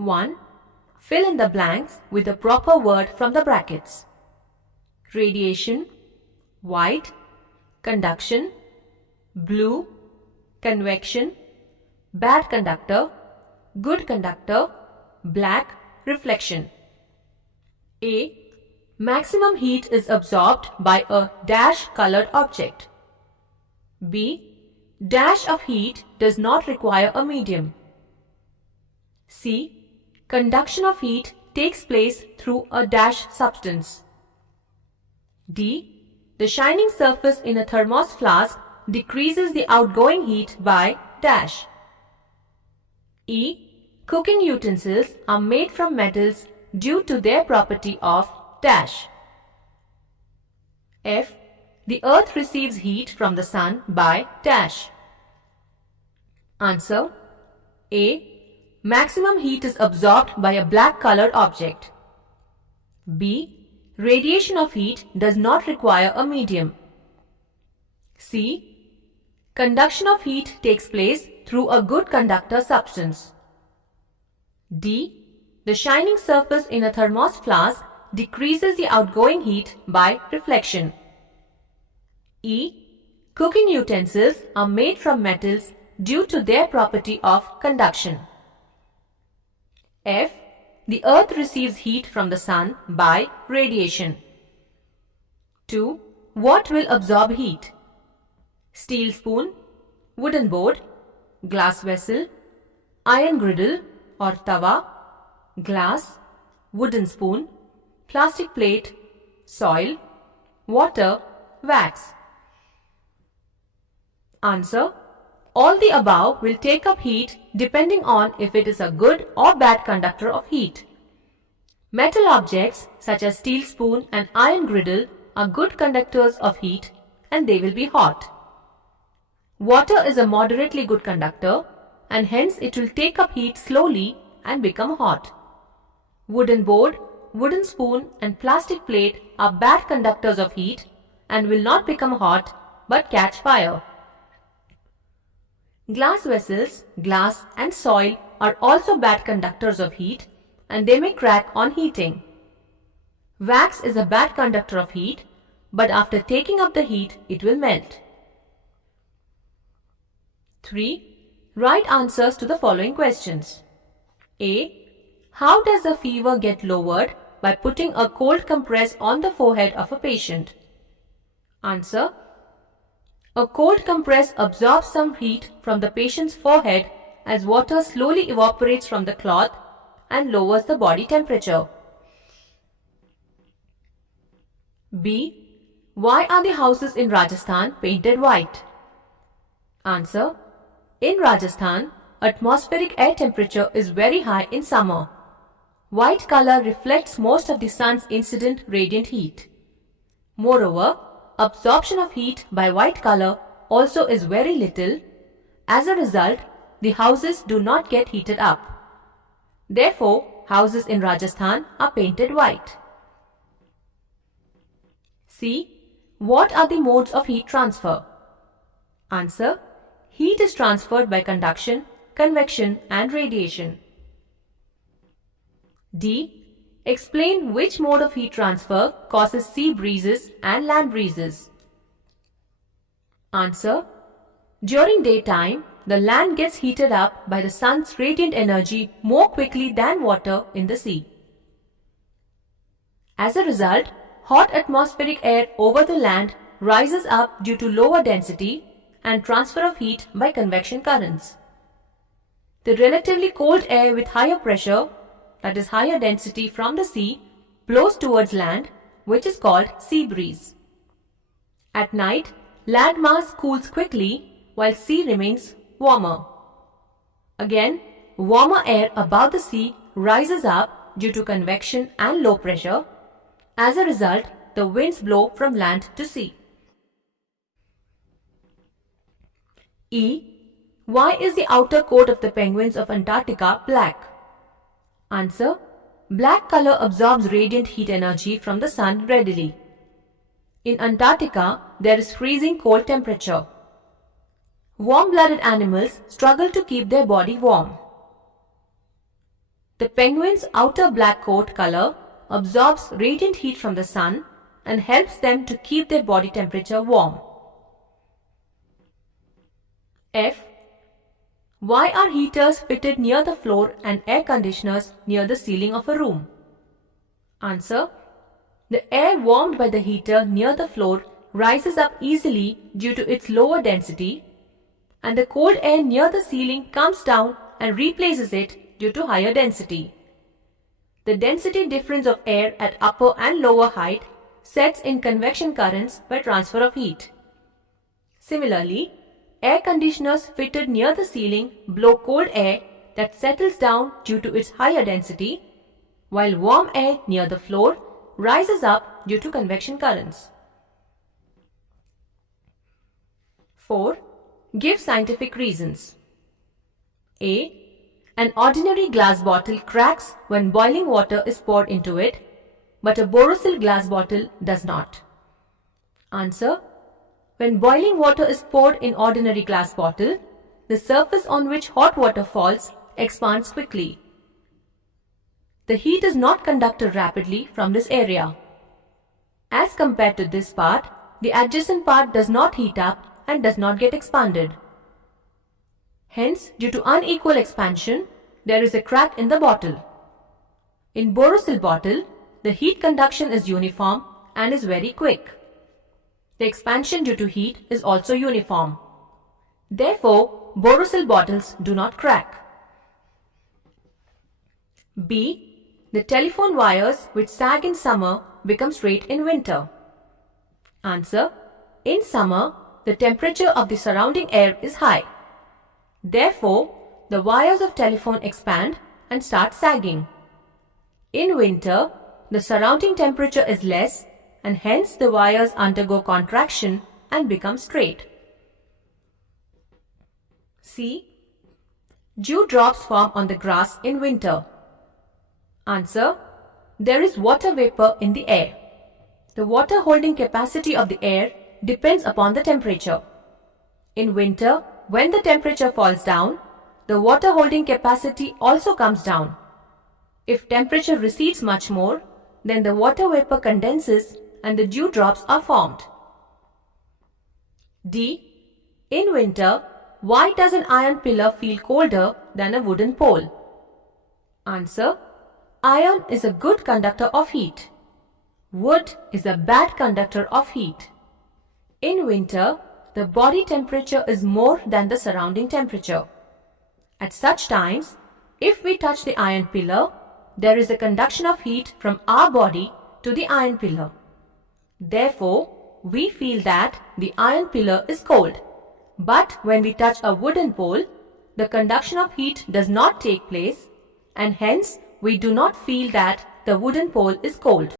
1. Fill in the blanks with the proper word from the brackets. Radiation, white, conduction, blue, convection, bad conductor, good conductor, black, reflection. A. Maximum heat is absorbed by a dash colored object. B. Dash of heat does not require a medium. C. Conduction of heat takes place through a dash substance. D. The shining surface in a thermos flask decreases the outgoing heat by dash. E. Cooking utensils are made from metals due to their property of dash. F. The earth receives heat from the sun by dash. Answer: A. Maximum heat is absorbed by a black colored object. B. Radiation of heat does not require a medium. C. Conduction of heat takes place through a good conductor substance. D. The shining surface in a thermos flask decreases the outgoing heat by reflection. E. Cooking utensils are made from metals due to their property of conduction. F. The earth receives heat from the sun by radiation. 2. What will absorb heat? Steel spoon, wooden board, glass vessel, iron griddle or tawa, glass, wooden spoon, plastic plate, soil, water, wax. Answer: all the above will take up heat depending on if it is a good or bad conductor of heat. Metal objects such as steel spoon and iron griddle are good conductors of heat and they will be hot. Water is a moderately good conductor and hence it will take up heat slowly and become hot. Wooden board, wooden spoon and plastic plate are bad conductors of heat and will not become hot but catch fire. Glass vessels, glass and soil are also bad conductors of heat and they may crack on heating. Wax is a bad conductor of heat, but after taking up the heat, it will melt. 3. Write answers to the following questions. A. How does the fever get lowered? By putting a cold compress on the forehead of a patient. Answer: a cold compress absorbs some heat from the patient's forehead as water slowly evaporates from the cloth and lowers the body temperature. B. Why are the houses in Rajasthan painted white? Answer: in Rajasthan, atmospheric air temperature is very high in summer. White color reflects most of the sun's incident radiant heat. Moreover, absorption of heat by white color also is very little. As a result, the houses do not get heated up. Therefore, houses in Rajasthan are painted white. C. What are the modes of heat transfer? Answer: heat is transferred by conduction, convection and radiation. D. Explain which mode of heat transfer causes sea breezes and land breezes. Answer: during daytime, the land gets heated up by the sun's radiant energy more quickly than water in the sea. As a result, hot atmospheric air over the land rises up due to lower density and transfer of heat by convection currents. The relatively cold air with higher pressure, that is higher density from the sea, blows towards land, which is called sea breeze. At night, land mass cools quickly while sea remains warmer. Again, warmer air above the sea rises up due to convection and low pressure. As a result, the winds blow from land to sea. E. Why is the outer coat of the penguins of Antarctica black? Answer: black color absorbs radiant heat energy from the sun readily. In Antarctica, there is freezing cold temperature. Warm-blooded animals struggle to keep their body warm. The penguin's outer black coat color absorbs radiant heat from the sun and helps them to keep their body temperature warm. F. Why are heaters fitted near the floor and air conditioners near the ceiling of a room? Answer. The air warmed by the heater near the floor rises up easily due to its lower density, and the cold air near the ceiling comes down and replaces it due to higher density. The density difference of air at upper and lower height sets in convection currents by transfer of heat. Similarly, air conditioners fitted near the ceiling blow cold air that settles down due to its higher density, while warm air near the floor rises up due to convection currents. 4. Give scientific reasons. A. An ordinary glass bottle cracks when boiling water is poured into it, but a Borosil glass bottle does not. Answer. When boiling water is poured in ordinary glass bottle, the surface on which hot water falls expands quickly. The heat is not conducted rapidly from this area. As compared to this part, the adjacent part does not heat up and does not get expanded. Hence, due to unequal expansion, there is a crack in the bottle. In Borosil bottle, the heat conduction is uniform and is very quick. The expansion due to heat is also uniform. Therefore, Borosil bottles do not crack. B. The telephone wires which sag in summer become straight in winter. Answer. In summer, the temperature of the surrounding air is high. Therefore, the wires of telephone expand and start sagging. In winter, the surrounding temperature is less and hence the wires undergo contraction and become straight. C. Dew drops form on the grass in winter. Answer. There is water vapor in the air. The water holding capacity of the air depends upon the temperature. In winter, when the temperature falls down, the water holding capacity also comes down. If temperature recedes much more, then the water vapor condenses and the dew drops are formed. D. In winter, why does an iron pillar feel colder than a wooden pole? Answer. Iron is a good conductor of heat. Wood is a bad conductor of heat. In winter, the body temperature is more than the surrounding temperature. At such times, if we touch the iron pillar, there is a conduction of heat from our body to the iron pillar. Therefore, we feel that the iron pillar is cold. But when we touch a wooden pole, the conduction of heat does not take place and hence we do not feel that the wooden pole is cold.